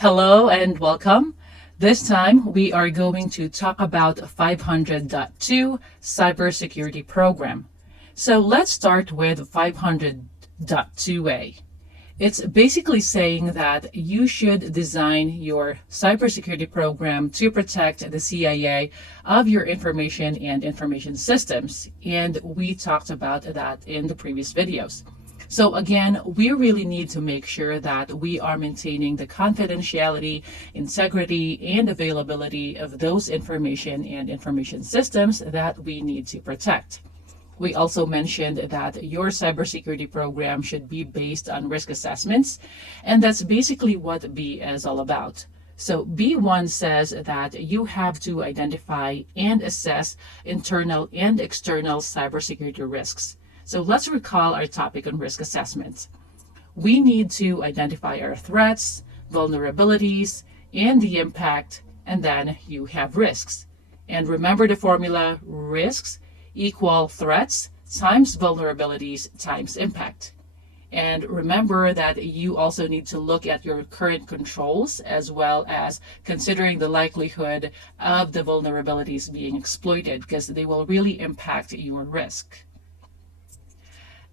Hello and welcome. This time we are going to talk about 500.2 Cybersecurity Program. So let's start with 500.2a. It's basically saying that you should design your cybersecurity program to protect the CIA of your information and information systems. And we talked about that in the previous videos. So again, we really need to make sure that we are maintaining the confidentiality, integrity, and availability of those information and information systems that we need to protect. We also mentioned that your cybersecurity program should be based on risk assessments, and that's basically what B is all about. So B1 says that you have to identify and assess internal and external cybersecurity risks. So let's recall our topic on risk assessment. We need to identify our threats, vulnerabilities, and the impact, and then you have risks. And remember the formula: risks equal threats times vulnerabilities times impact. And remember that you also need to look at your current controls as well as considering the likelihood of the vulnerabilities being exploited, because they will really impact your risk.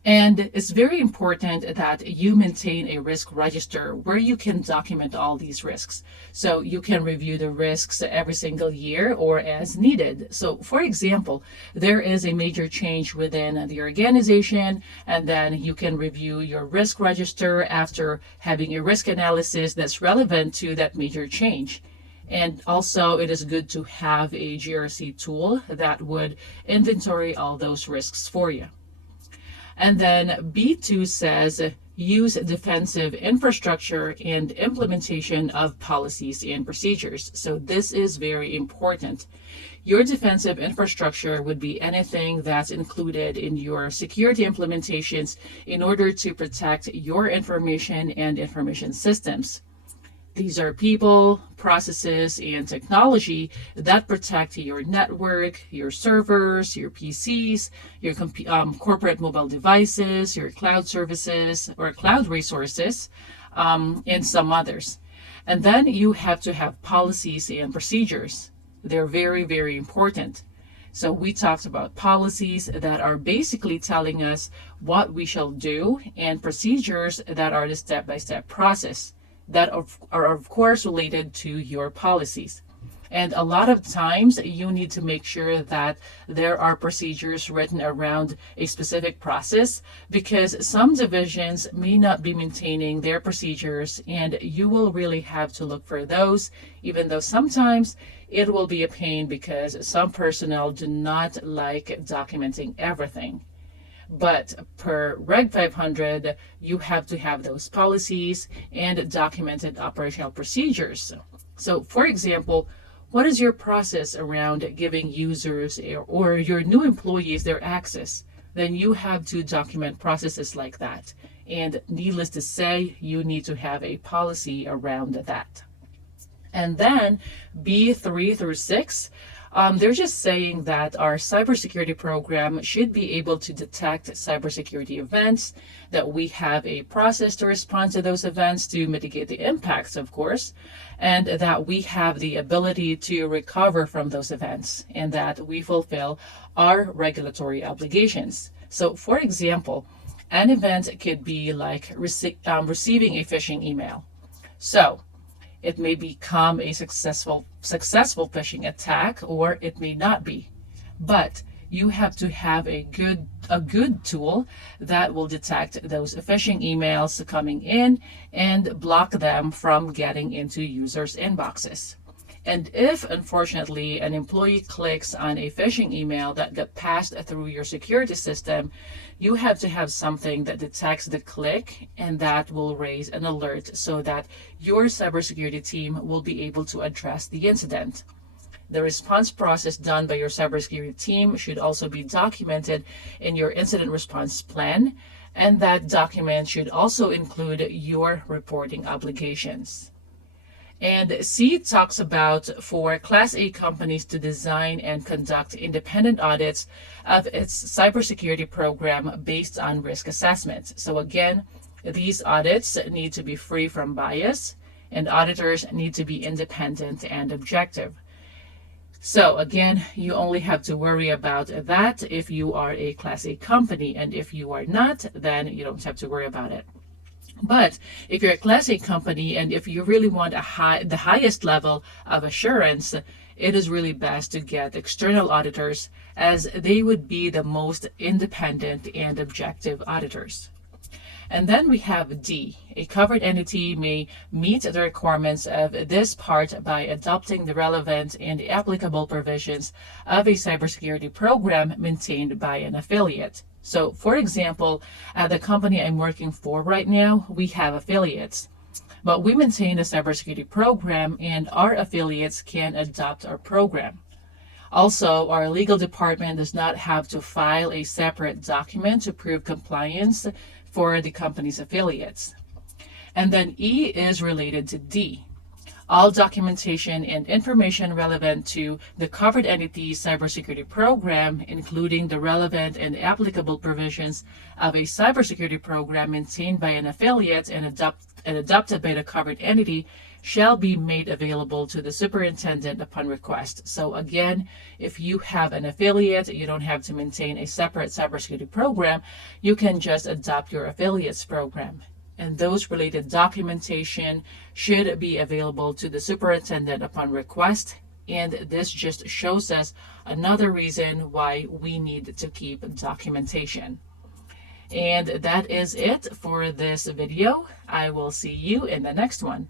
And it's very important that you maintain a risk register where you can document all these risks. So you can review the risks every single year or as needed. So for example, there is a major change within the organization, and then you can review your risk register after having a risk analysis that's relevant to that major change. And also, it is good to have a GRC tool that would inventory all those risks for you. And then B2 says use defensive infrastructure and implementation of policies and procedures. So this is very important. Your defensive infrastructure would be anything that's included in your security implementations in order to protect your information and information systems. These are people, processes, and technology that protect your network, your servers, your PCs, your corporate mobile devices, your cloud services or cloud resources, and some others. And then you have to have policies and procedures. They're very, very important. So we talked about policies that are basically telling us what we shall do, and procedures that are the step-by-step process that are of course related to your policies. And a lot of times you need to make sure that there are procedures written around a specific process, because some divisions may not be maintaining their procedures, and you will really have to look for those, even though sometimes it will be a pain because some personnel do not like documenting everything. But per Reg 500, you have to have those policies and documented operational procedures. So for example, what is your process around giving users or your new employees their access? Then you have to document processes like that. And needless to say, you need to have a policy around that. And then B3 through 6, they're just saying that our cybersecurity program should be able to detect cybersecurity events, that we have a process to respond to those events to mitigate the impacts, of course, and that we have the ability to recover from those events, and that we fulfill our regulatory obligations. So for example, an event could be like receiving a phishing email. So it may become a successful phishing attack, or it may not be. But you have to have a good tool that will detect those phishing emails coming in and block them from getting into users' inboxes. And if, unfortunately, an employee clicks on a phishing email that got passed through your security system, you have to have something that detects the click, and that will raise an alert so that your cybersecurity team will be able to address the incident. The response process done by your cybersecurity team should also be documented in your incident response plan, and that document should also include your reporting obligations. And C talks about for Class A companies to design and conduct independent audits of its cybersecurity program based on risk assessment. So again, these audits need to be free from bias, and auditors need to be independent and objective. So again, you only have to worry about that if you are a Class A company, and if you are not, then you don't have to worry about it. But if you're a Class A company and if you really want the highest level of assurance, it is really best to get external auditors, as they would be the most independent and objective auditors. And then we have D. A covered entity may meet the requirements of this part by adopting the relevant and applicable provisions of a cybersecurity program maintained by an affiliate. So, for example, at the company I'm working for right now, we have affiliates. But we maintain a cybersecurity program, and our affiliates can adopt our program. Also, our legal department does not have to file a separate document to prove compliance for the company's affiliates. And then E is related to D. All documentation and information relevant to the covered entity's cybersecurity program, including the relevant and applicable provisions of a cybersecurity program maintained by an affiliate and adopted by the covered entity, shall be made available to the superintendent upon request. So again, if you have an affiliate, you don't have to maintain a separate cybersecurity program. You can just adopt your affiliate's program. And those related documentation should be available to the superintendent upon request. And this just shows us another reason why we need to keep documentation. And that is it for this video. I will see you in the next one.